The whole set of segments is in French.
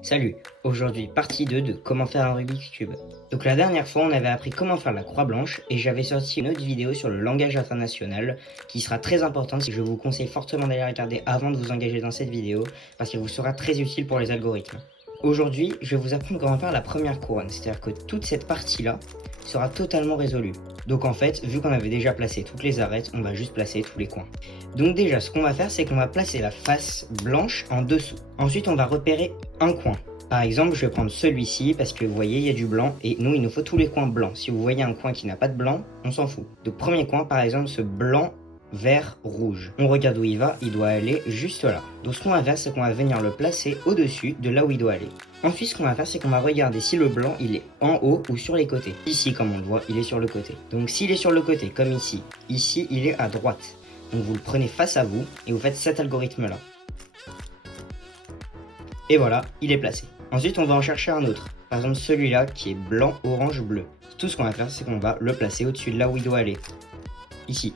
Salut, aujourd'hui partie 2 de comment faire un Rubik's Cube. Donc la dernière fois on avait appris comment faire la croix blanche et j'avais sorti une autre vidéo sur le langage international qui sera très importante et je vous conseille fortement d'aller regarder avant de vous engager dans cette vidéo parce qu'elle vous sera très utile pour les algorithmes. Aujourd'hui je vais vous apprendre comment faire la première couronne, c'est-à-dire que toute cette partie là sera totalement résolue. Donc en fait, vu qu'on avait déjà placé toutes les arêtes, on va juste placer tous les coins. Donc déjà, ce qu'on va faire, c'est qu'on va placer la face blanche en dessous. Ensuite, on va repérer un coin. Par exemple, je vais prendre celui-ci parce que vous voyez, il y a du blanc et nous, il nous faut tous les coins blancs. Si vous voyez un coin qui n'a pas de blanc, on s'en fout. Donc premier coin, par exemple, ce blanc, vert, rouge. On regarde où il va, il doit aller juste là. Donc ce qu'on va faire, c'est qu'on va venir le placer au-dessus de là où il doit aller. Ensuite, ce qu'on va faire, c'est qu'on va regarder si le blanc, il est en haut ou sur les côtés. Ici, comme on le voit, il est sur le côté. Donc s'il est sur le côté, comme ici, il est à droite. Donc vous le prenez face à vous et vous faites cet algorithme-là. Et voilà, il est placé. Ensuite, on va en chercher un autre. Par exemple, celui-là qui est blanc, orange, bleu. Tout ce qu'on va faire, c'est qu'on va le placer au-dessus de là où il doit aller. Ici.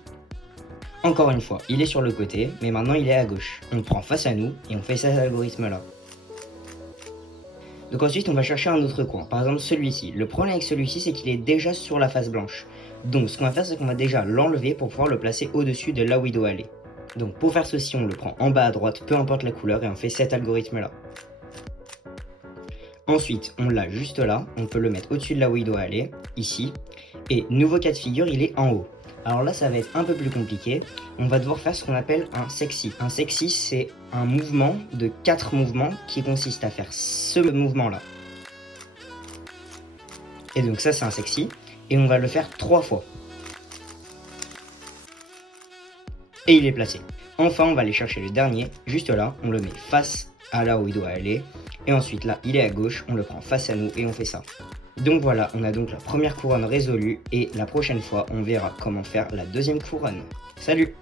Encore une fois, il est sur le côté, mais maintenant il est à gauche. On le prend face à nous et on fait cet algorithme-là. Donc ensuite, on va chercher un autre coin. Par exemple, celui-ci. Le problème avec celui-ci, c'est qu'il est déjà sur la face blanche. Donc ce qu'on va faire, c'est qu'on va déjà l'enlever pour pouvoir le placer au-dessus de là où il doit aller. Donc pour faire ceci, on le prend en bas à droite, peu importe la couleur, et on fait cet algorithme-là. Ensuite, on l'a juste là, on peut le mettre au-dessus de là où il doit aller, ici. Et nouveau cas de figure, il est en haut. Alors là, ça va être un peu plus compliqué. On va devoir faire ce qu'on appelle un sexy. Un sexy, c'est un mouvement de 4 mouvements qui consiste à faire ce mouvement-là. Et donc ça, c'est un sexy. Et on va le faire 3 fois. Et il est placé. Enfin, on va aller chercher le dernier, juste là. On le met face à là où il doit aller. Et ensuite, là, il est à gauche. On le prend face à nous et on fait ça. Donc voilà, on a donc la première couronne résolue et la prochaine fois, on verra comment faire la deuxième couronne. Salut!